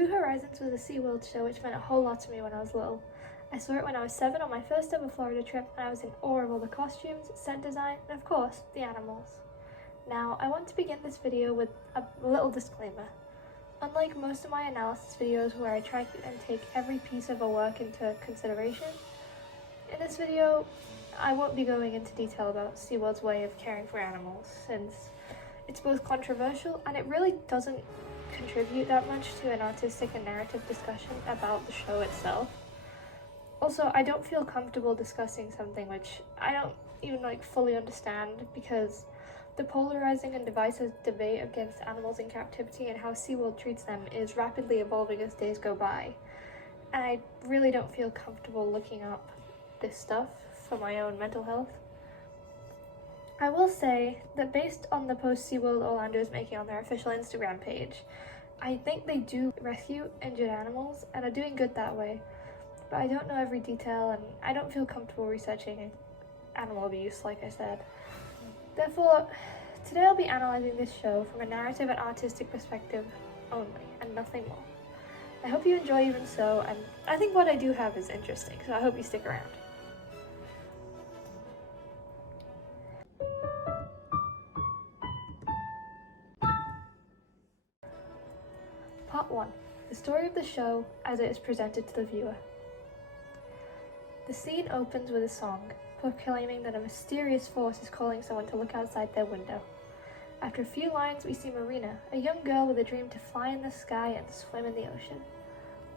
Blue Horizons was a SeaWorld's show which meant a whole lot to me when I was little. I saw it when I was 7 on my first ever Florida trip, and I was in awe of all the costumes, set design, and of course, the animals. Now, I want to begin this video with a little disclaimer. Unlike most of my analysis videos where I try and take every piece of a work into consideration, in this video, I won't be going into detail about SeaWorld's way of caring for animals, since it's both controversial and it really doesn't contribute that much to an artistic and narrative discussion about the show itself. Also, I don't feel comfortable discussing something which I don't even fully understand, because the polarizing and divisive debate against animals in captivity and how SeaWorld treats them is rapidly evolving as days go by. And I really don't feel comfortable looking up this stuff for my own mental health. I will say that based on the post SeaWorld Orlando is making on their official Instagram page, I think they do rescue injured animals and are doing good that way, but I don't know every detail and I don't feel comfortable researching animal abuse, like I said. Therefore, today I'll be analysing this show from a narrative and artistic perspective only, and nothing more. I hope you enjoy even so, and I think what I do have is interesting, so I hope you stick around. Part 1. The story of the show as it is presented to the viewer. The scene opens with a song, proclaiming that a mysterious force is calling someone to look outside their window. After a few lines, we see Marina, a young girl with a dream to fly in the sky and swim in the ocean.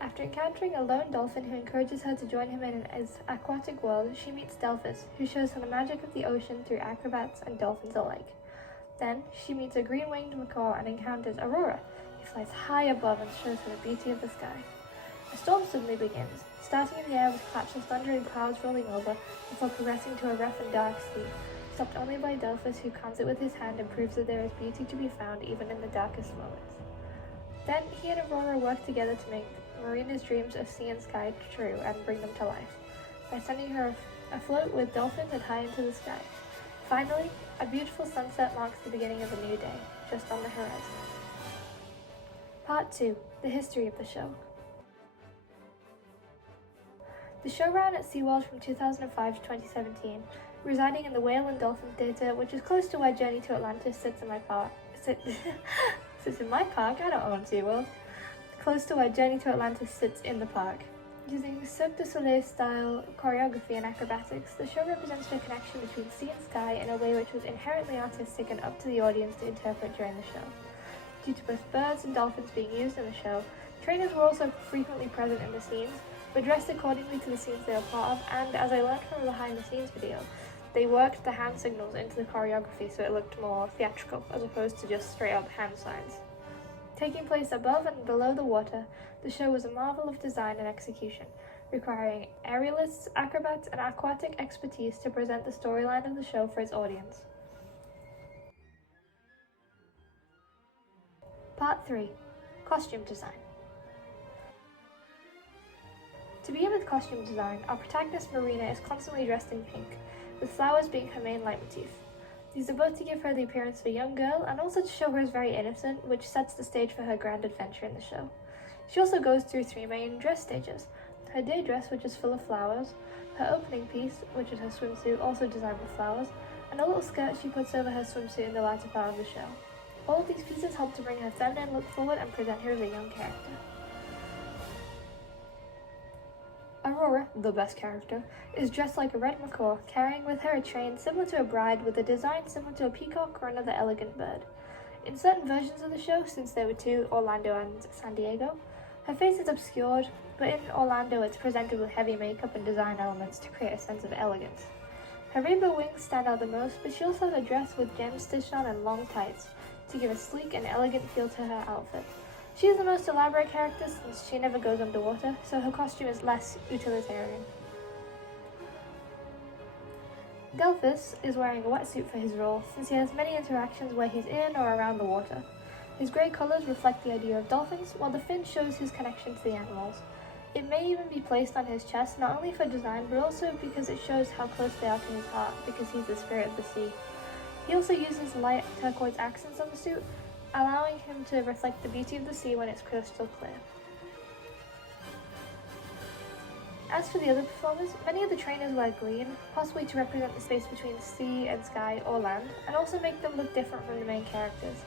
After encountering a lone dolphin who encourages her to join him in his aquatic world, she meets Delphis, who shows her the magic of the ocean through acrobats and dolphins alike. Then, she meets a green-winged macaw and encounters Aurora, who flies high above and shows her the beauty of the sky. A storm suddenly begins, starting in the air with claps of thunder and clouds rolling over, before progressing to a rough and dark sea, stopped only by Delphis, who calms it with his hand and proves that there is beauty to be found even in the darkest moments. Then he and Aurora work together to make Marina's dreams of sea and sky true and bring them to life, by sending her afloat with dolphins and high into the sky. Finally, a beautiful sunset marks the beginning of a new day, just on the horizon. Part 2. The history of the show. The show ran at SeaWorld from 2005 to 2017, residing in the Whale and Dolphin Theatre, which is close to where Journey to Atlantis sits in my park. Sits in my park? I don't own SeaWorld. Close to where Journey to Atlantis sits in the park. Using Cirque du Soleil-style choreography and acrobatics, the show represents the connection between sea and sky in a way which was inherently artistic and up to the audience to interpret during the show. Due to both birds and dolphins being used in the show, trainers were also frequently present in the scenes, but dressed accordingly to the scenes they were part of, and as I learned from a behind-the-scenes video, they worked the hand signals into the choreography so it looked more theatrical, as opposed to just straight-up hand signs. Taking place above and below the water, the show was a marvel of design and execution, requiring aerialists, acrobats, and aquatic expertise to present the storyline of the show for its audience. Part 3. Costume design. To begin with costume design, our protagonist Marina is constantly dressed in pink, with flowers being her main leitmotif. These are both to give her the appearance of a young girl and also to show her as very innocent, which sets the stage for her grand adventure in the show. She also goes through 3 main dress stages: her day dress, which is full of flowers, her opening piece, which is her swimsuit, also designed with flowers, and a little skirt she puts over her swimsuit in the latter part of the show. All of these pieces help to bring her feminine look forward and present her as a young character. Aurora, the best character, is dressed like a red macaw, carrying with her a train similar to a bride with a design similar to a peacock or another elegant bird. In certain versions of the show, since there were 2, Orlando and San Diego, her face is obscured, but in Orlando it's presented with heavy makeup and design elements to create a sense of elegance. Her rainbow wings stand out the most, but she also has a dress with gems stitched on and long tights, to give a sleek and elegant feel to her outfit. She is the most elaborate character since she never goes underwater, so her costume is less utilitarian. Delphis is wearing a wetsuit for his role, since he has many interactions where he's in or around the water. His grey colours reflect the idea of dolphins, while the fin shows his connection to the animals. It may even be placed on his chest, not only for design, but also because it shows how close they are to his heart, because he's the spirit of the sea. He also uses light turquoise accents on the suit, allowing him to reflect the beauty of the sea when it's crystal clear. As for the other performers, many of the trainers wear green, possibly to represent the space between sea and sky or land, and also make them look different from the main characters.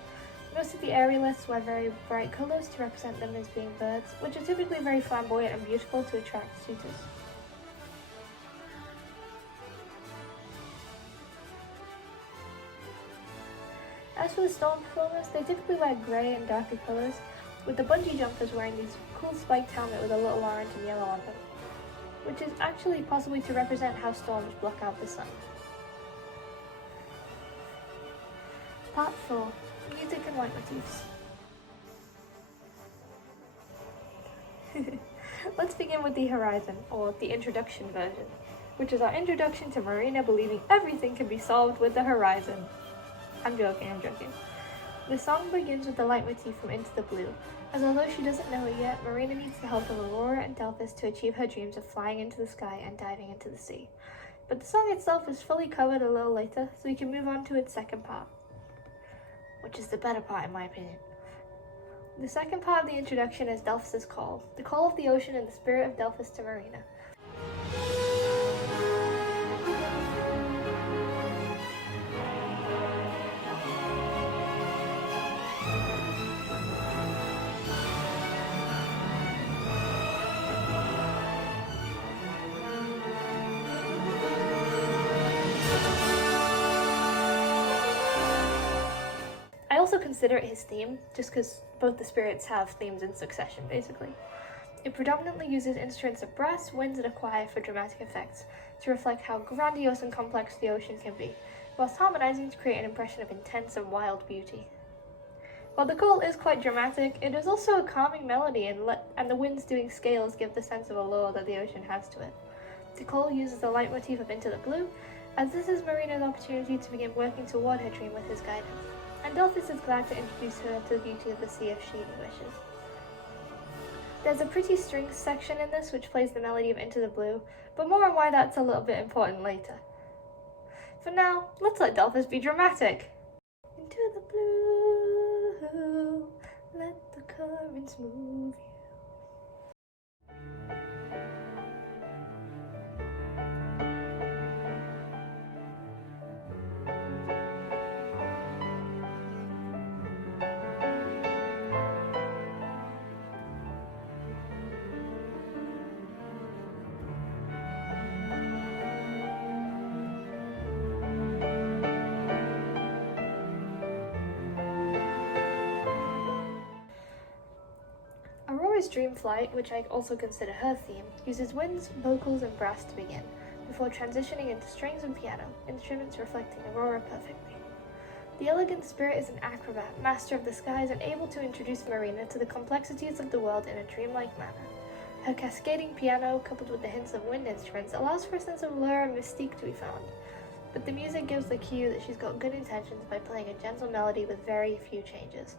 Most of the aerialists wear very bright colours to represent them as being birds, which are typically very flamboyant and beautiful to attract suitors. As for the storm performers, they typically wear grey and darker colours, with the bungee jumpers wearing these cool spiked helmet with a little orange and yellow on them, which is actually possibly to represent how storms block out the sun. Part 4. Music and leitmotifs. Let's begin with the horizon, or the introduction version, which is our introduction to Marina believing everything can be solved with the horizon. I'm joking. The song begins with the leitmotif from Into the Blue, as although she doesn't know it yet, Marina needs the help of Aurora and Delphis to achieve her dreams of flying into the sky and diving into the sea. But the song itself is fully covered a little later, so we can move on to its second part, which is the better part in my opinion. The second part of the introduction is Delphis' call, the call of the ocean and the spirit of Delphis to Marina. I also consider it his theme, just because both the spirits have themes in succession, basically. It predominantly uses instruments of brass, winds, and a choir for dramatic effects, to reflect how grandiose and complex the ocean can be, whilst harmonizing to create an impression of intense and wild beauty. While the call is quite dramatic, it is also a calming melody, and the winds doing scales give the sense of allure that the ocean has to it. The call uses the leitmotif of Into the Blue, as this is Marina's opportunity to begin working toward her dream with his guidance. And Delphis is glad to introduce her to the beauty of the sea if she wishes. There's a pretty strings section in this which plays the melody of Into the Blue, but more on why that's a little bit important later. For now, let's let Delphis be dramatic! Into the blue, let the currents move you. Aurora's Dream Flight, which I also consider her theme, uses winds, vocals, and brass to begin, before transitioning into strings and piano, instruments reflecting Aurora perfectly. The elegant spirit is an acrobat, master of the skies, and able to introduce Marina to the complexities of the world in a dreamlike manner. Her cascading piano, coupled with the hints of wind instruments, allows for a sense of lure and mystique to be found, but the music gives the cue that she's got good intentions by playing a gentle melody with very few changes.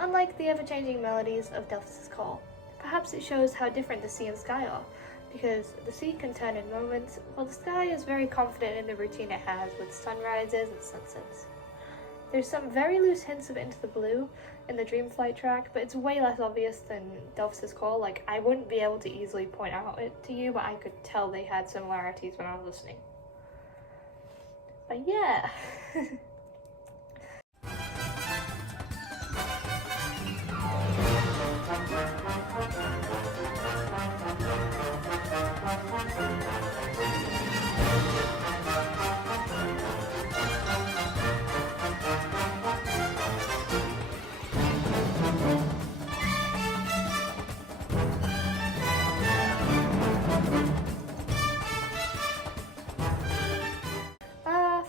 Unlike the ever-changing melodies of Delphis' call, perhaps it shows how different the sea and sky are, because the sea can turn in moments, while the sky is very confident in the routine it has with sunrises and sunsets. There's some very loose hints of Into the Blue in the Dream Flight track, but it's way less obvious than Delphis' call. Like, I wouldn't be able to easily point out it to you, but I could tell they had similarities when I was listening. But yeah.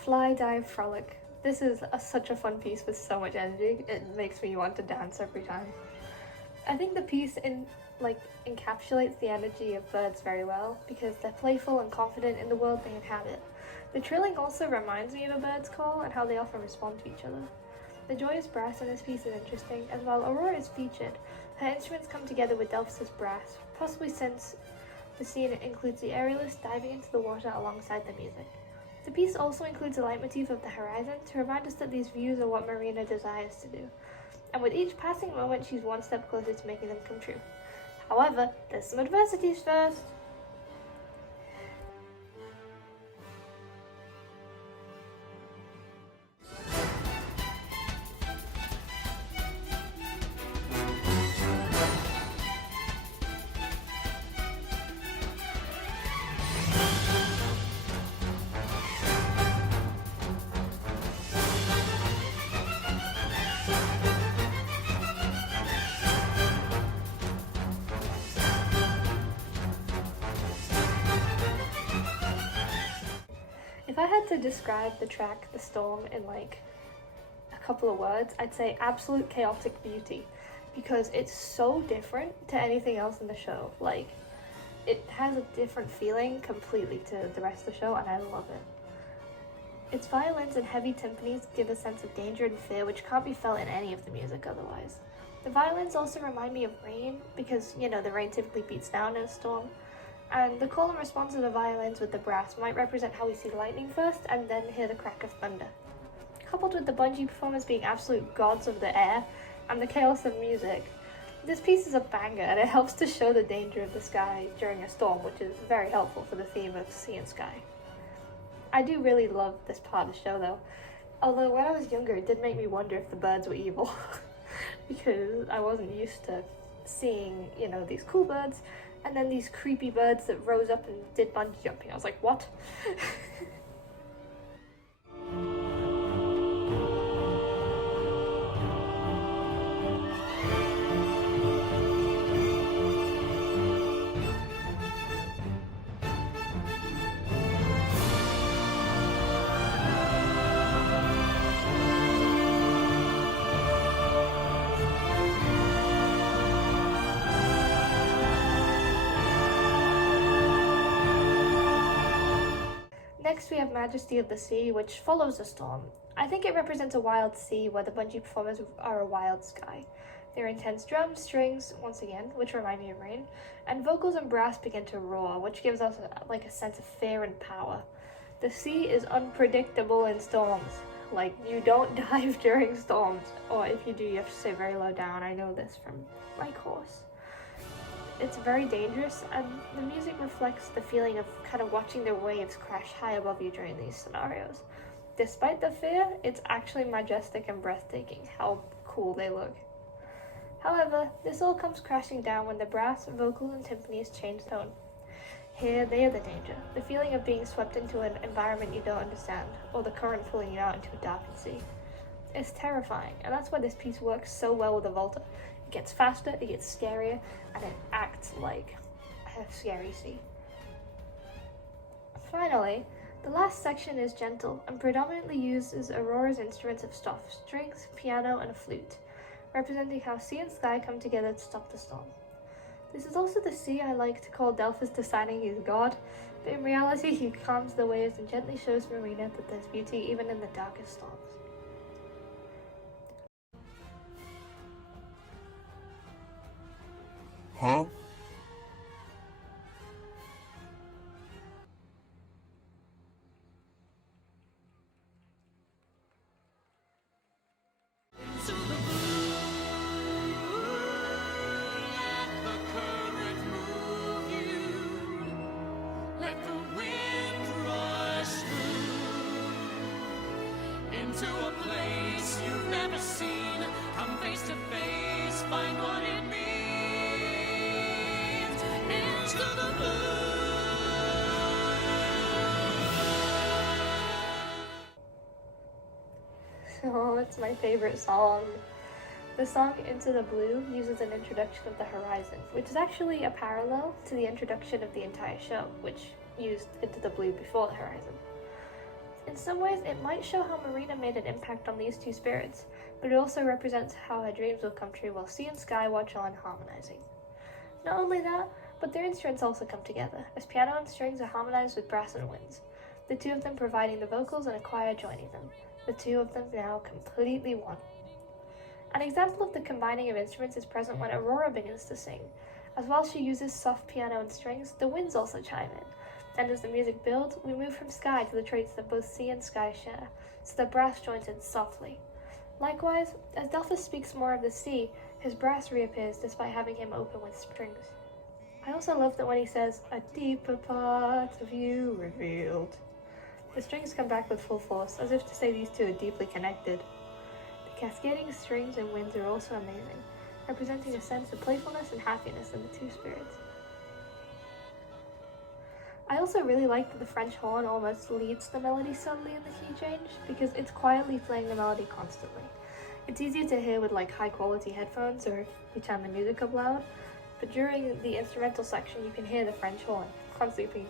Fly, dive, frolic. This is such a fun piece with so much energy. It makes me want to dance every time. I think the piece encapsulates the energy of birds very well, because they're playful and confident in the world they inhabit. The trilling also reminds me of a bird's call and how they often respond to each other. The joyous brass in this piece is interesting, as while Aurora is featured, her instruments come together with Delphis' brass, possibly since the scene includes the aerialist diving into the water alongside the music. The piece also includes a leitmotif of the horizon to remind us that these views are what Marina desires to do, and with each passing moment she's one step closer to making them come true. However, there's some adversities first. to describe the track The Storm in like a couple of words, I'd say absolute chaotic beauty, because it's so different to anything else in the show. Like, it has a different feeling completely to the rest of the show, and I love it. Its violins and heavy timpanis give a sense of danger and fear which can't be felt in any of the music otherwise. The violins also remind me of rain, because, you know, the rain typically beats down in a storm, and the call and response of the violins with the brass might represent how we see lightning first and then hear the crack of thunder. Coupled with the bungee performers being absolute gods of the air and the chaos of music, this piece is a banger, and it helps to show the danger of the sky during a storm, which is very helpful for the theme of sea and sky. I do really love this part of the show though, although when I was younger it did make me wonder if the birds were evil, because I wasn't used to seeing, you know, these cool birds, and then these creepy birds that rose up and did bungee jumping. I was like, what? Next we have Majesty of the Sea, which follows the storm. I think it represents a wild sea where the bungee performers are a wild sky. There are intense drums, strings, once again, which remind me of rain, and vocals and brass begin to roar, which gives us a sense of fear and power. The sea is unpredictable in storms. Like, you don't dive during storms, or if you do, you have to stay very low down. I know this from my course. It's very dangerous, and the music reflects the feeling of kind of watching the waves crash high above you during these scenarios. Despite the fear, it's actually majestic and breathtaking how cool they look. However, this all comes crashing down when the brass, vocals, and timpanis change tone. Here, they are the danger, the feeling of being swept into an environment you don't understand, or the current pulling you out into a darkened sea. It's terrifying, and that's why this piece works so well with the Volta. It gets faster, it gets scarier, and it acts like a scary sea. Finally, the last section is gentle and predominantly uses Aurora's instruments of strings, piano, and a flute, representing how sea and sky come together to stop the storm. This is also the sea I like to call Delphis deciding he's God, but in reality he calms the waves and gently shows Marina that there's beauty even in the darkest storms. Huh? To a place you've never seen, come face to face, find what it means. Into the blue. Oh, it's my favorite song. The song Into the Blue uses an introduction of the horizon, which is actually a parallel to the introduction of the entire show, which used Into the Blue before the horizon. In some ways, it might show how Marina made an impact on these two spirits, but it also represents how her dreams will come true while sea and sky watch on harmonizing. Not only that, but their instruments also come together, as piano and strings are harmonized with brass and winds, the two of them providing the vocals and a choir joining them, the two of them now completely one. An example of the combining of instruments is present when Aurora begins to sing, as while she uses soft piano and strings, the winds also chime in. And as the music builds, we move from sky to the traits that both sea and sky share, so the brass joins in softly. Likewise, as Delphis speaks more of the sea, his brass reappears despite having him open with strings. I also love that when he says, "A deeper part of you revealed," the strings come back with full force, as if to say these two are deeply connected. The cascading strings and winds are also amazing, representing a sense of playfulness and happiness in the two spirits. I also really like that the French horn almost leads the melody subtly in the key change, because it's quietly playing the melody constantly. It's easier to hear with like high quality headphones or if you turn the music up loud, but during the instrumental section you can hear the French horn constantly being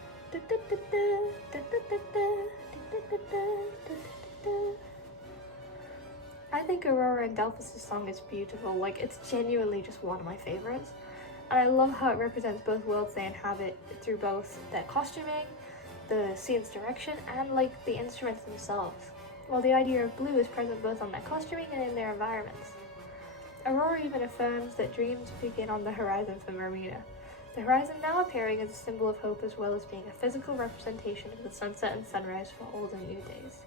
I think Aurora and Delphis' song is beautiful. Like, it's genuinely just one of my favorites. And I love how it represents both worlds they inhabit through both their costuming, the scene's direction, and like the instruments themselves. While the idea of blue is present both on their costuming and in their environments. Aurora even affirms that dreams begin on the horizon for Marina. The horizon now appearing as a symbol of hope as well as being a physical representation of the sunset and sunrise for old and new days.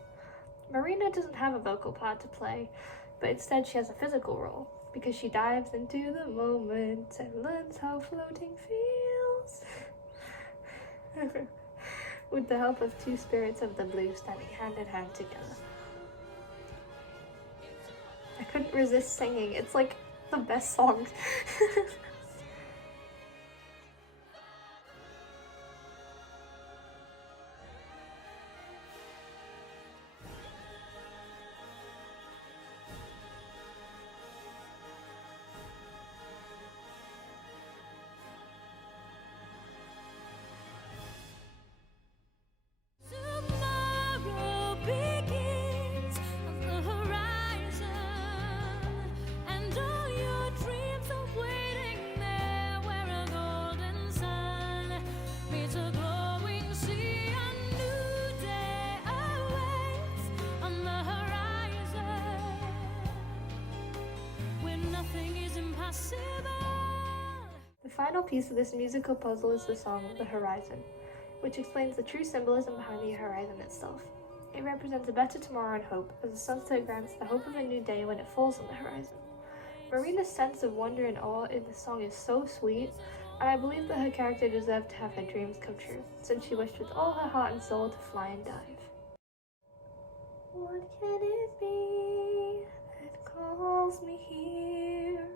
Marina doesn't have a vocal part to play, but instead she has a physical role, because she dives into the moment and learns how floating feels. With the help of two spirits of the blue standing hand in hand together. I couldn't resist singing, it's like the best song. Tomorrow begins on the horizon, and all your dreams are waiting there where a golden sun meets a glowing sea. A new day awaits on the horizon, where nothing is impossible. The final piece of this musical puzzle is the song The Horizon, which explains the true symbolism behind the horizon itself. It represents a better tomorrow and hope, as the sunset grants the hope of a new day when it falls on the horizon. Marina's sense of wonder and awe in the song is so sweet, and I believe that her character deserved to have her dreams come true, since she wished with all her heart and soul to fly and dive. What can it be that calls me here?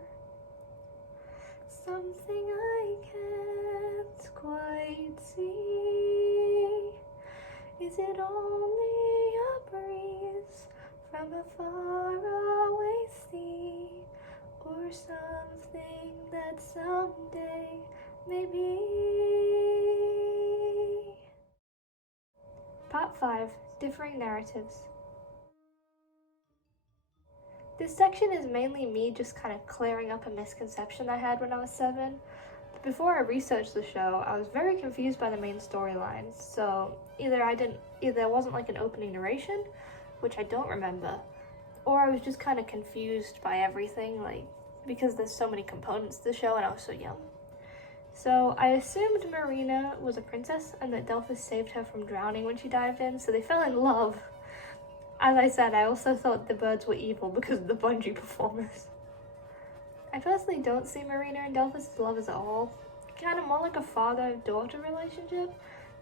Something I can't quite see. Is it only a breeze from a faraway sea, or something that someday may be? Part 5. Differing Narratives. This section is mainly me just kind of clearing up a misconception I had when I was 7. But before I researched the show, I was very confused by the main storylines. So either there wasn't like an opening narration, which I don't remember, or I was just kind of confused by everything, like because there's so many components to the show and I was so young. So I assumed Marina was a princess and that Delphis saved her from drowning when she dived in, so they fell in love. As I said, I also thought the birds were evil because of the bungee performers. I personally don't see Marina and Delphis' love as at all. Kind of more like a father-daughter relationship,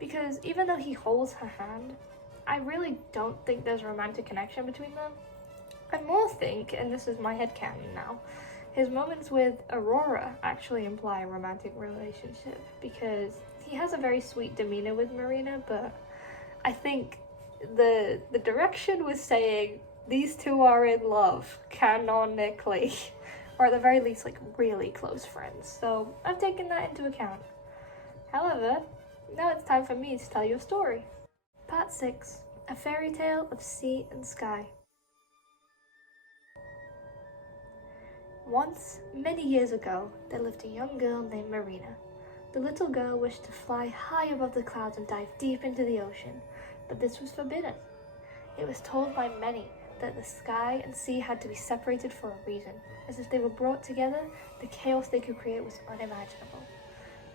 because even though he holds her hand, I really don't think there's a romantic connection between them. I more think, and this is my headcanon now, his moments with Aurora actually imply a romantic relationship, because he has a very sweet demeanor with Marina, but I think the direction was saying these two are in love, canonically, or at the very least, like, really close friends, so I've taken that into account. However, now it's time for me to tell you a story. Part 6. A Fairy Tale of Sea and Sky. Once, many years ago, there lived a young girl named Marina. The little girl wished to fly high above the clouds and dive deep into the ocean, but this was forbidden. It was told by many that the sky and sea had to be separated for a reason, as if they were brought together, the chaos they could create was unimaginable.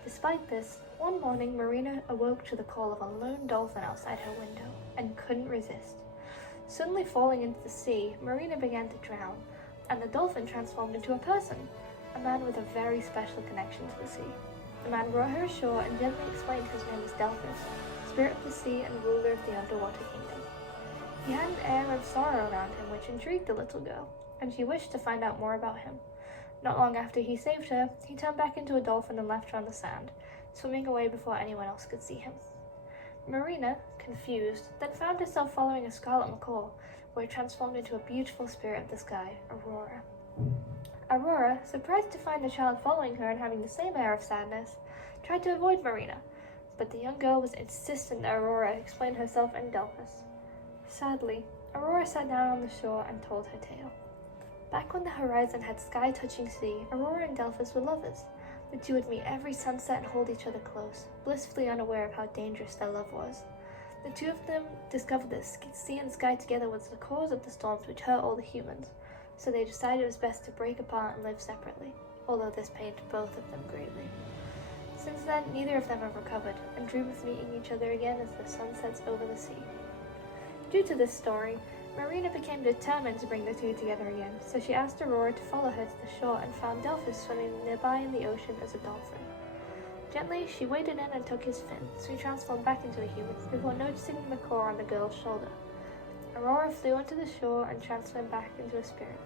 Despite this, one morning Marina awoke to the call of a lone dolphin outside her window, and couldn't resist. Suddenly falling into the sea, Marina began to drown, and the dolphin transformed into a person, a man with a very special connection to the sea. The man brought her ashore and gently explained his name was Delphis, spirit of the sea and ruler of the underwater kingdom. He had an air of sorrow around him which intrigued the little girl, and she wished to find out more about him. Not long after he saved her, he turned back into a dolphin and left her on the sand, swimming away before anyone else could see him. Marina, confused, then found herself following a scarlet macaw, where it transformed into a beautiful spirit of the sky, Aurora. Aurora, surprised to find the child following her and having the same air of sadness, tried to avoid Marina, but the young girl was insistent that Aurora explain herself and Delphis. Sadly, Aurora sat down on the shore and told her tale. Back when the horizon had sky-touching sea, Aurora and Delphis were lovers. The two would meet every sunset and hold each other close, blissfully unaware of how dangerous their love was. The two of them discovered that sea and sky together was the cause of the storms which hurt all the humans, so they decided it was best to break apart and live separately, although this pained both of them greatly. Since then, neither of them have recovered, and dream of meeting each other again as the sun sets over the sea. Due to this story, Marina became determined to bring the two together again, so she asked Aurora to follow her to the shore and found Delphis swimming nearby in the ocean as a dolphin. Gently, she waded in and took his fin, so he transformed back into a human, before noticing the macaw on the girl's shoulder. Aurora flew onto the shore and transformed back into a spirit,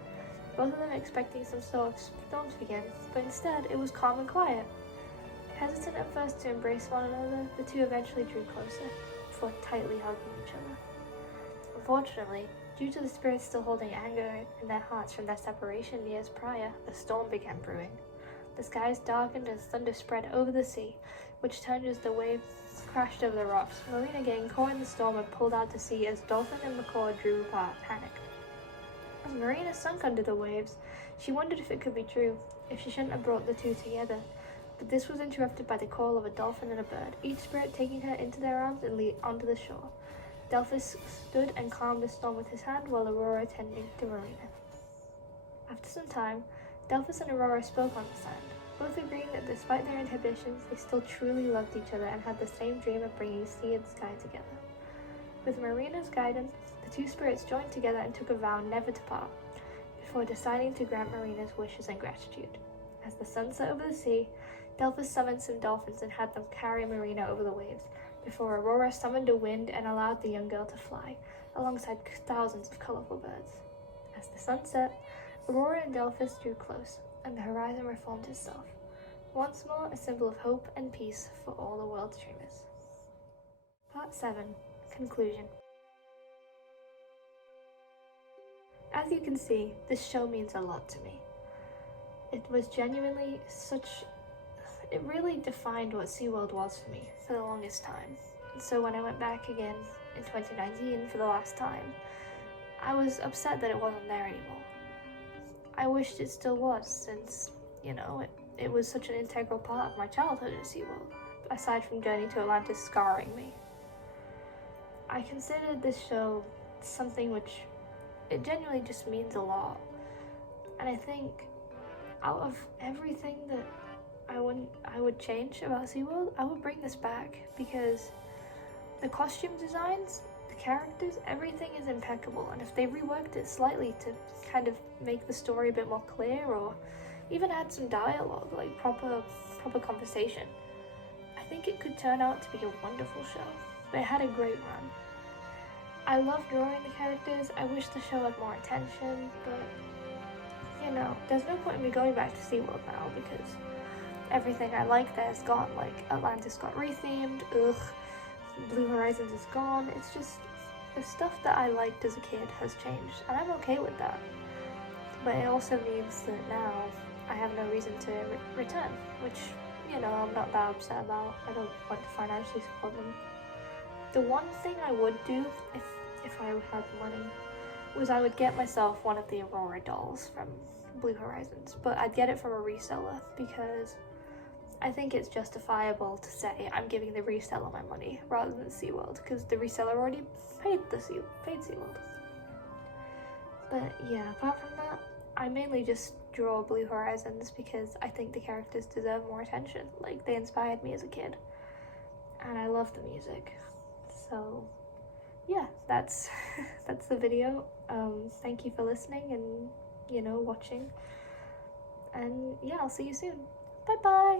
both of them expecting some sort of storm to begin, but instead it was calm and quiet. Hesitant at first to embrace one another, the two eventually drew closer, before tightly hugging each other. Unfortunately, due to the spirits still holding anger in their hearts from their separation years prior, a storm began brewing. The skies darkened as thunder spread over the sea, which turned as the waves crashed over the rocks. Marina, getting caught in the storm, had pulled out to sea as dolphin and macaw drew apart, panicked. As Marina sunk under the waves, she wondered if it could be true, if she shouldn't have brought the two together. But this was interrupted by the call of a dolphin and a bird, each spirit taking her into their arms and onto the shore. Delphis stood and calmed the storm with his hand while Aurora attended to Marina. After some time, Delphis and Aurora spoke on the sand, both agreeing that despite their inhibitions, they still truly loved each other and had the same dream of bringing sea and sky together. With Marina's guidance, the two spirits joined together and took a vow never to part, before deciding to grant Marina's wishes and gratitude. As the sun set over the sea, Delphis summoned some dolphins and had them carry Marina over the waves, before Aurora summoned a wind and allowed the young girl to fly, alongside thousands of colorful birds. As the sun set, Aurora and Delphis drew close, and the horizon reformed itself. Once more, a symbol of hope and peace for all the world's dreamers. Part 7. Conclusion. As you can see, this show means a lot to me. It was genuinely it really defined what SeaWorld was for me for the longest time. So when I went back again in 2019 for the last time, I was upset that it wasn't there anymore. I wished it still was, since, it was such an integral part of my childhood at SeaWorld, aside from Journey to Atlantis scarring me. I considered this show something which, it genuinely just means a lot. And I think out of everything that I would change about SeaWorld, I would bring this back, because the costume designs, the characters, everything is impeccable, and if they reworked it slightly to kind of make the story a bit more clear, or even add some dialogue, like proper conversation, I think it could turn out to be a wonderful show. But it had a great run. I love drawing the characters. I wish the show had more attention, but there's no point in me going back to SeaWorld now, because everything I like there is gone. Like, Atlantis got rethemed, Blue Horizons is gone. It's just, the stuff that I liked as a kid has changed, and I'm okay with that. But it also means that now I have no reason to return, which, I'm not that upset about. I don't want to financially support them. The one thing I would do, if I had money, was I would get myself one of the Aurora dolls from Blue Horizons, but I'd get it from a reseller, because I think it's justifiable to say I'm giving the reseller my money rather than SeaWorld, because the reseller already paid SeaWorld. But yeah, apart from that, I mainly just draw Blue Horizons because I think the characters deserve more attention. Like, they inspired me as a kid, and I love the music. So yeah, that's the video. Thank you for listening and watching, and yeah, I'll see you soon. Bye bye.